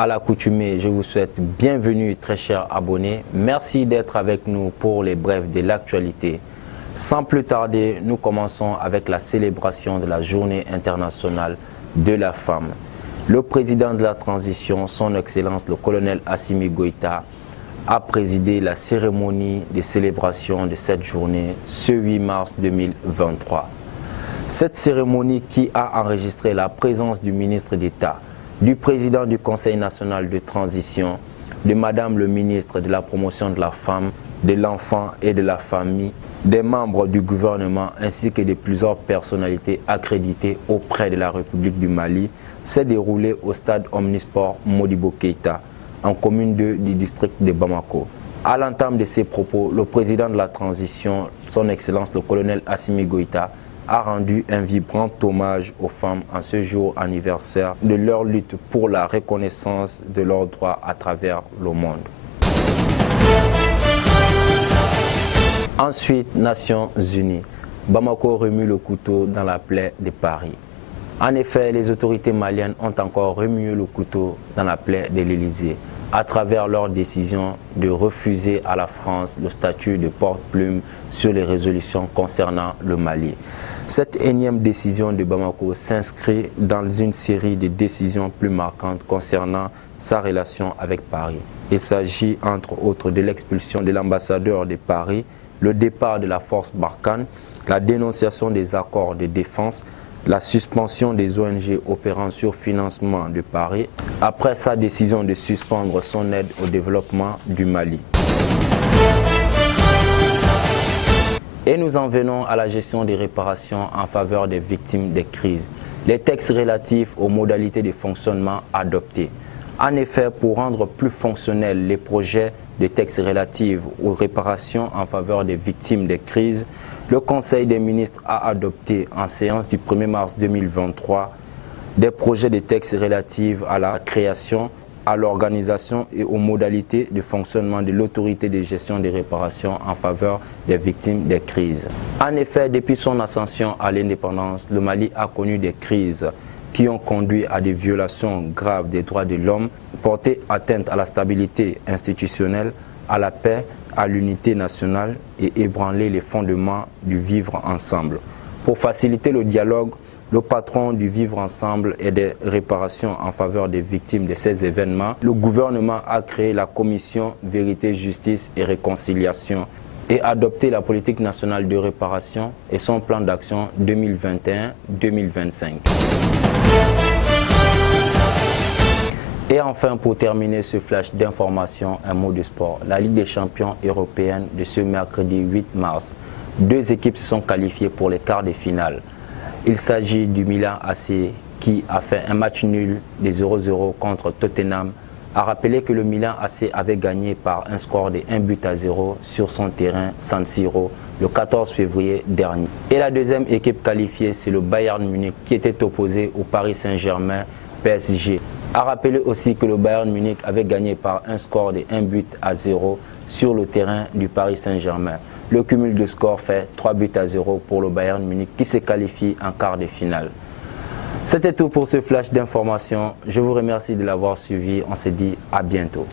À l'accoutumée, je vous souhaite bienvenue très chers abonnés. Merci d'être avec nous pour les brèves de l'actualité. Sans plus tarder, nous commençons avec la célébration de la Journée internationale de la femme. Le président de la transition, son Excellence le colonel Assimi Goïta, a présidé la cérémonie de célébration de cette journée ce 8 mars 2023. Cette cérémonie qui a enregistré la présence du ministre d'État, du président du Conseil national de transition, de Madame le ministre de la promotion de la femme, de l'enfant et de la famille, des membres du gouvernement ainsi que de plusieurs personnalités accréditées auprès de la République du Mali, s'est déroulé au stade Omnisport Modibo Keïta, en commune 2 du district de Bamako. À l'entame de ses propos, le président de la transition, son Excellence le colonel Assimi Goïta, a rendu un vibrant hommage aux femmes en ce jour anniversaire de leur lutte pour la reconnaissance de leurs droits à travers le monde. Ensuite, Nations Unies. Bamako remue le couteau dans la plaie de Paris. En effet, les autorités maliennes ont encore remué le couteau dans la plaie de l'Élysée à travers leur décision de refuser à la France le statut de porte-plume sur les résolutions concernant le Mali. Cette énième décision de Bamako s'inscrit dans une série de décisions plus marquantes concernant sa relation avec Paris. Il s'agit entre autres de l'expulsion de l'ambassadeur de Paris, le départ de la force Barkhane, la dénonciation des accords de défense, la suspension des ONG opérant sur financement de Paris, après sa décision de suspendre son aide au développement du Mali. Et nous en venons à la gestion des réparations en faveur des victimes des crises. Les textes relatifs aux modalités de fonctionnement adoptés. En effet, pour rendre plus fonctionnels les projets de textes relatifs aux réparations en faveur des victimes des crises, le Conseil des ministres a adopté en séance du 1er mars 2023 des projets de textes relatifs à la création, à l'organisation et aux modalités de fonctionnement de l'autorité de gestion des réparations en faveur des victimes des crises. En effet, depuis son ascension à l'indépendance, le Mali a connu des crises qui ont conduit à des violations graves des droits de l'homme, porté atteinte à la stabilité institutionnelle, à la paix, à l'unité nationale et ébranlé les fondements du vivre ensemble. Pour faciliter le dialogue, le patron du vivre ensemble et des réparations en faveur des victimes de ces événements, le gouvernement a créé la commission Vérité, Justice et Réconciliation et adopté la politique nationale de réparation et son plan d'action 2021-2025. Et enfin, pour terminer ce flash d'information, un mot de sport. La Ligue des champions européenne de ce mercredi 8 mars. 2 équipes se sont qualifiées pour les quarts de finale. Il s'agit du Milan AC qui a fait un match nul de 0-0 contre Tottenham. A rappelé que le Milan AC avait gagné par un score de 1-0 sur son terrain San Siro le 14 février dernier. Et la deuxième équipe qualifiée, c'est le Bayern Munich qui était opposé au Paris Saint-Germain PSG. A rappelé aussi que le Bayern Munich avait gagné par un score de 1-0 sur le terrain du Paris Saint-Germain. Le cumul de scores fait 3-0 pour le Bayern Munich qui se qualifie en quart de finale. C'était tout pour ce flash d'information. Je vous remercie de l'avoir suivi. On se dit à bientôt.